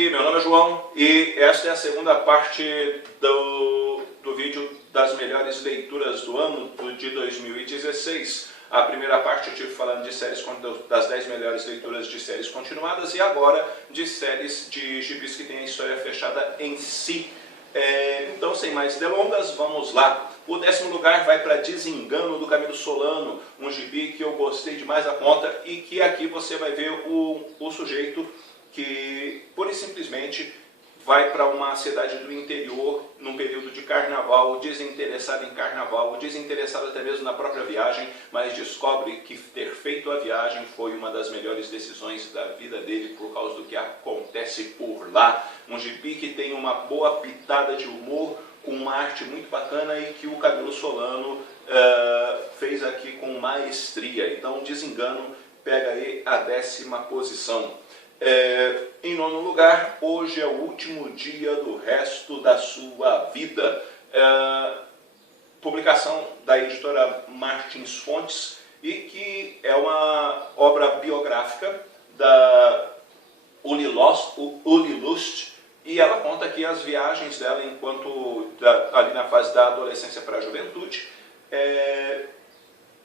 Gibi, meu nome é João e esta é a segunda parte do vídeo das melhores leituras do ano de 2016. A primeira parte eu estive falando de séries das 10 melhores leituras de séries continuadas e agora de séries de gibis que têm a história fechada em si. Então, sem mais delongas, vamos lá. O 10º lugar vai para Desengano, do Camilo Solano, um gibi que eu gostei demais da conta e que aqui você vai ver o sujeito que, pura e simplesmente, vai para uma cidade do interior num período de carnaval, desinteressado em carnaval, desinteressado até mesmo na própria viagem, mas descobre que ter feito a viagem foi uma das melhores decisões da vida dele por causa do que acontece por lá. Um gibi que tem uma boa pitada de humor, com uma arte muito bacana e que o Camilo Solano fez aqui com maestria. Então, Desengano pega aí a 10ª posição. Em 9º lugar, Hoje é o Último Dia do Resto da Sua Vida. Publicação da editora Martins Fontes e que é uma obra biográfica da Uli Lust, e ela conta aqui as viagens dela enquanto ali na fase da adolescência para a juventude,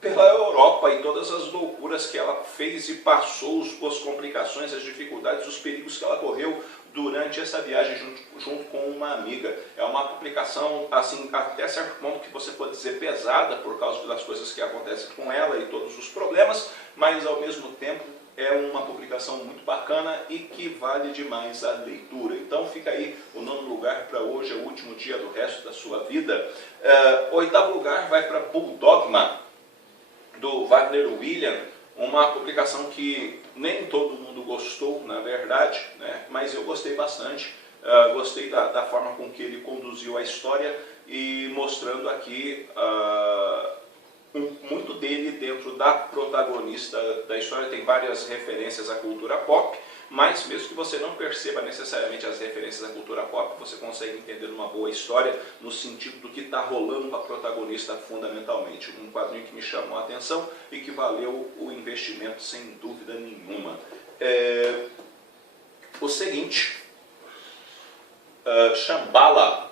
pela Europa e todas as loucuras que ela fez e passou, as complicações, as dificuldades, os perigos que ela correu durante essa viagem junto com uma amiga. É uma publicação, assim, até certo ponto que você pode dizer pesada por causa das coisas que acontecem com ela e todos os problemas, mas ao mesmo tempo é uma publicação muito bacana e que vale demais a leitura. Então fica aí o 9º lugar para Hoje é o Último Dia do Resto da Sua Vida. 8º lugar vai para Bulldogma, do Wagner William, uma publicação que nem todo mundo gostou, na verdade, né? Mas eu gostei bastante. Gostei da forma com que ele conduziu a história e mostrando aqui muito dele dentro da protagonista da história. Tem várias referências à cultura pop, mas mesmo que você não perceba necessariamente as referências à cultura pop, você consegue entender uma boa história no sentido do que está rolando com a protagonista fundamentalmente. Um quadrinho que me chamou a atenção e que valeu o investimento sem dúvida nenhuma. O seguinte, Shambhala,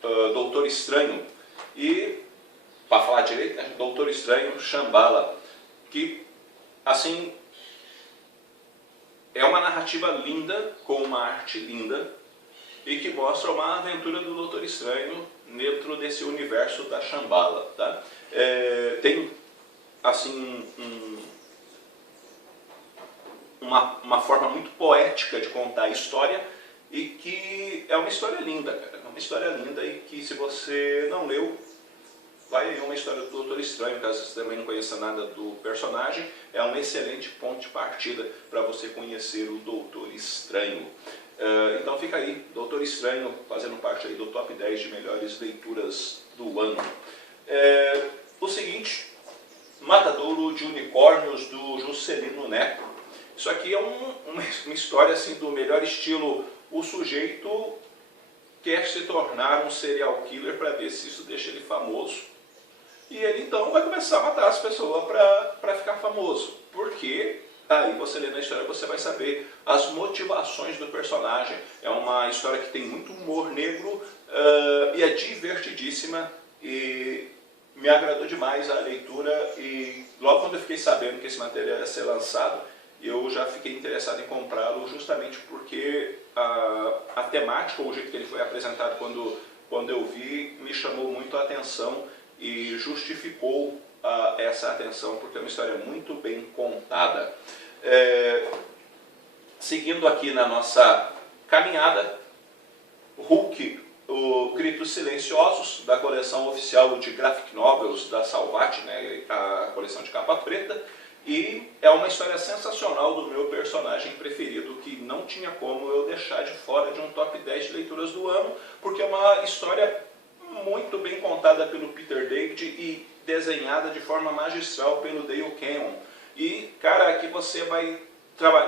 Doutor Estranho, e para falar direito, né? Doutor Estranho, Shambhala, que assim é uma narrativa linda, com uma arte linda, e que mostra uma aventura do Doutor Estranho dentro desse universo da Shambhala. Tá? Tem assim uma forma muito poética de contar a história, e que é uma história linda, cara. É uma história linda e que, se você não leu, vai aí uma história do Doutor Estranho, caso você também não conheça nada do personagem, é um excelente ponto de partida para você conhecer o Doutor Estranho. Então fica aí, Doutor Estranho fazendo parte aí do top 10 de melhores leituras do ano. O seguinte, Matadouro de Unicórnios, do Juscelino Neto. Isso aqui é uma história assim, do melhor estilo. O sujeito quer se tornar um serial killer para ver se isso deixa ele famoso. E ele então vai começar a matar as pessoas para ficar famoso. Porque aí você lê na história, você vai saber as motivações do personagem. É uma história que tem muito humor negro e é divertidíssima. E me agradou demais a leitura. E logo quando eu fiquei sabendo que esse material ia ser lançado, eu já fiquei interessado em comprá-lo, justamente porque a temática, o jeito que ele foi apresentado quando eu vi, me chamou muito a atenção e justificou essa atenção, porque é uma história muito bem contada. Seguindo aqui na nossa caminhada, Hulk, o Gritos Silenciosos, da coleção oficial de Graphic Novels da Salvat, né, a coleção de capa preta, e é uma história sensacional do meu personagem preferido, que não tinha como eu deixar de fora de um top 10 de leituras do ano, porque é uma história muito bem contada pelo Peter David e desenhada de forma magistral pelo Dale Cannon. E, cara, aqui você vai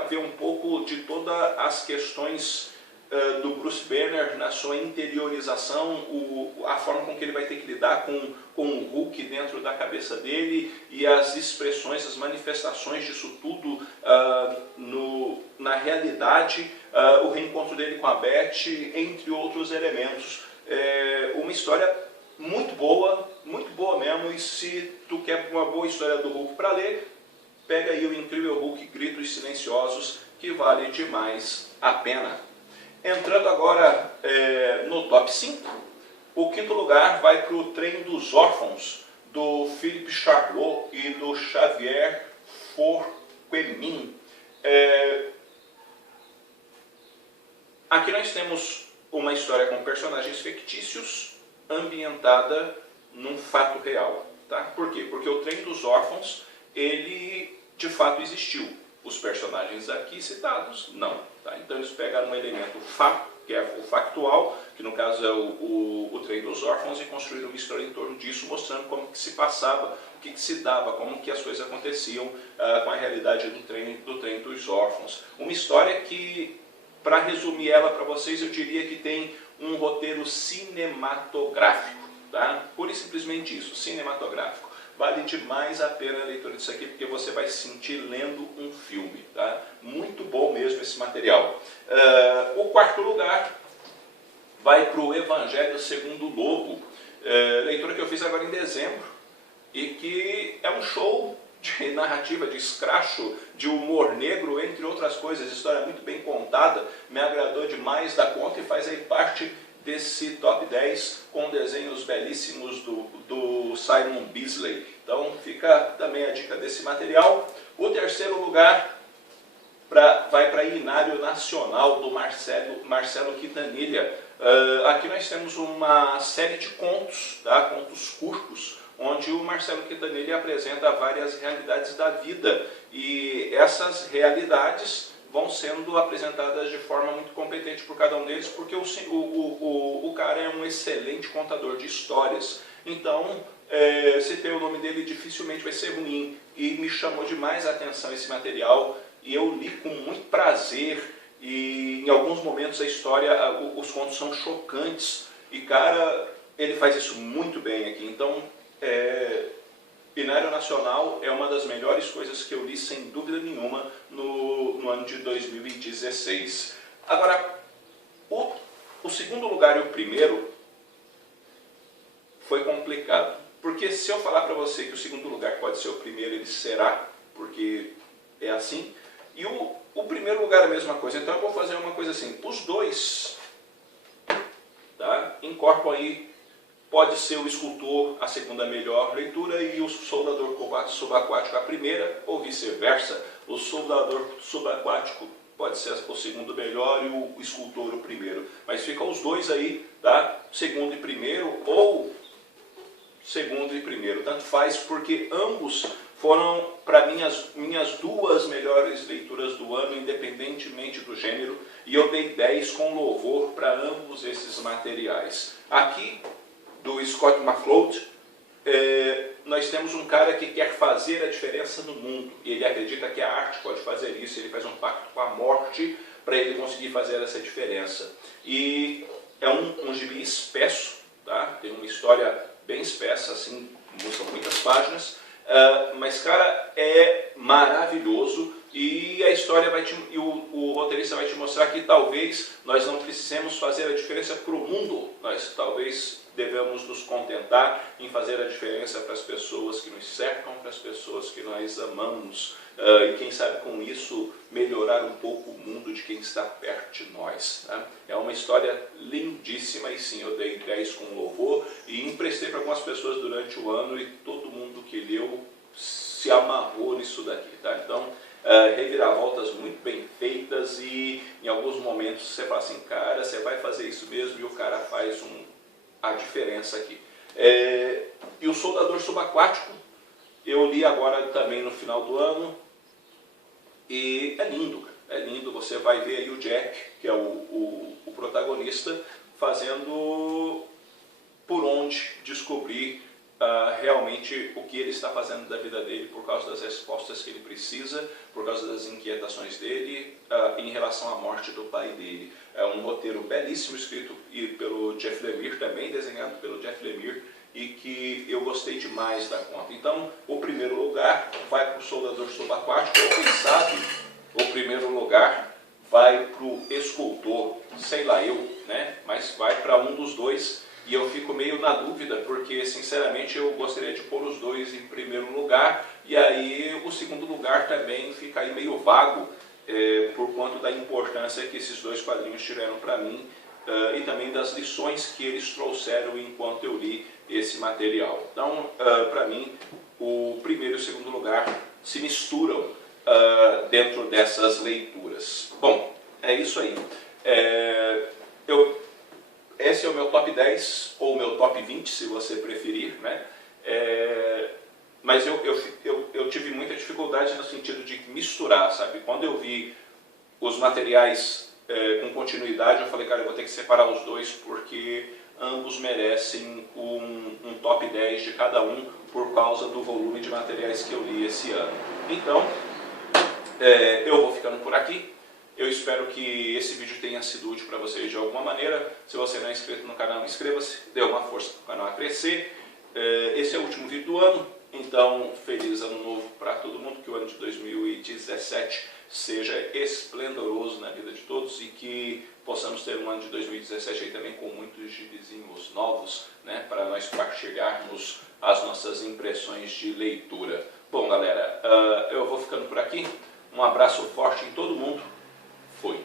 ver um pouco de todas as questões do Bruce Banner na sua interiorização, a forma com que ele vai ter que lidar com o Hulk dentro da cabeça dele e as expressões, as manifestações disso tudo na realidade, o reencontro dele com a Beth, entre outros elementos. Uma história muito boa mesmo, e se tu quer uma boa história do Hulk para ler, pega aí o Incrível Hulk Gritos Silenciosos, que vale demais a pena. Entrando agora no top 5, o quinto lugar vai para o Trem dos Órfãos, do Philippe Charlot e do Xavier Forquemin. Aqui nós temos uma história com personagens fictícios, ambientada num fato real. Tá? Por quê? Porque o Trem dos Órfãos, ele de fato existiu. Os personagens aqui citados, não. Tá? Então eles pegaram um elemento que é o factual, que no caso é o Trem dos Órfãos, e construíram uma história em torno disso, mostrando como que se passava, o que se dava, como que as coisas aconteciam com a realidade do trem dos Órfãos. Uma história que, para resumir ela para vocês, eu diria que tem um roteiro cinematográfico. Tá? Pura e simplesmente isso, cinematográfico. Vale demais a pena a leitura disso aqui, porque você vai se sentir lendo um filme. Tá? Muito bom mesmo esse material. O quarto lugar vai para o Evangelho Segundo o Lobo, leitura que eu fiz agora em dezembro, e que é um show de narrativa, de escracho, de humor negro, entre outras coisas. História muito bem contada, me agradou demais da conta e faz aí parte desse top 10 com desenhos belíssimos do Simon Bisley. Então fica também a dica desse material. O terceiro lugar vai para Inário Nacional, do Marcelo Quintanilha. Aqui nós temos uma série de contos, tá? Contos curtos, onde o Marcelo Quintanilha apresenta várias realidades da vida. E essas realidades vão sendo apresentadas de forma muito competente por cada um deles, porque o cara é um excelente contador de histórias. Então, se tem o nome dele, dificilmente vai ser ruim. E me chamou demais a atenção esse material, e eu li com muito prazer, e em alguns momentos a história, os contos são chocantes, e cara, ele faz isso muito bem aqui. Então, Inário Nacional é uma das melhores coisas que eu li, sem dúvida nenhuma, no ano de 2016. Agora, o segundo lugar e o primeiro foi complicado. Porque se eu falar para você que o segundo lugar pode ser o primeiro, ele será, porque é assim. E o primeiro lugar é a mesma coisa. Então eu vou fazer uma coisa assim. Os dois, tá, incorporam aí. Pode ser o Escultor a segunda melhor leitura e o Soldador Subaquático a primeira, ou vice-versa. O Soldador Subaquático pode ser o segundo melhor e o Escultor o primeiro. Mas ficam os dois aí, tá? Segundo e primeiro, ou segundo e primeiro. Tanto faz, porque ambos foram, para minhas duas melhores leituras do ano, independentemente do gênero. E eu dei 10 com louvor para ambos esses materiais. Aqui, do Scott McCloud, nós temos um cara que quer fazer a diferença no mundo. E ele acredita que a arte pode fazer isso. Ele faz um pacto com a morte para ele conseguir fazer essa diferença. E é um gibi espesso, tá? Tem uma história bem espessa, assim, são muitas páginas. Mas, cara, é maravilhoso. E a história o roteirista vai te mostrar que talvez nós não precisemos fazer a diferença para o mundo. Nós talvez devemos nos contentar em fazer a diferença para as pessoas que nos cercam, para as pessoas que nós amamos. E quem sabe com isso melhorar um pouco o mundo de quem está perto de nós. Né? É uma história lindíssima e sim, eu dei 10 com louvor e emprestei para algumas pessoas durante o ano e todo mundo que leu se amarrou nisso daqui. Tá? Então, reviravoltas muito bem feitas e em alguns momentos você fala assim, cara, você vai fazer isso mesmo, e o cara faz a diferença aqui. E o Soldador Subaquático, eu li agora também no final do ano, e é lindo, cara. É lindo. Você vai ver aí o Jack, que é o protagonista, fazendo por onde descobrir realmente realmente o que ele está fazendo da vida dele por causa das respostas que ele precisa, por causa das inquietações dele em relação à morte do pai dele. É um roteiro belíssimo, escrito pelo Jeff Lemire, também desenhado pelo Jeff Lemire, e que eu gostei demais da conta. Então, o primeiro lugar vai para o Soldador Subaquático, ou quem sabe, o primeiro lugar vai para o Escultor, sei lá eu, né? Mas vai para um dos dois, e eu fico meio na dúvida, porque sinceramente eu gostaria de pôr os dois em primeiro lugar, e aí o segundo lugar também fica aí meio vago, por conta da importância que esses dois quadrinhos tiveram para mim, e também das lições que eles trouxeram enquanto eu li esse material. Então, para mim, o primeiro e o segundo lugar se misturam dentro dessas leituras. Bom, é isso aí. Esse é o meu top 10, ou meu top 20, se você preferir, né? Mas eu tive muita dificuldade no sentido de misturar, sabe? Quando eu vi os materiais com continuidade, eu falei, cara, eu vou ter que separar os dois, porque ambos merecem um top 10 de cada um, por causa do volume de materiais que eu li esse ano. Então, eu vou ficando por aqui. Eu espero que esse vídeo tenha sido útil para vocês de alguma maneira. Se você não é inscrito no canal, inscreva-se, dê uma força para o canal a crescer. Esse é o último vídeo do ano, então feliz ano novo para todo mundo, que o ano de 2017 seja esplendoroso na vida de todos e que possamos ter um ano de 2017 aí também com muitos gibizinhos novos, né, para nós partilharmos as nossas impressões de leitura. Bom, galera, eu vou ficando por aqui. Um abraço forte em todo mundo. Fui.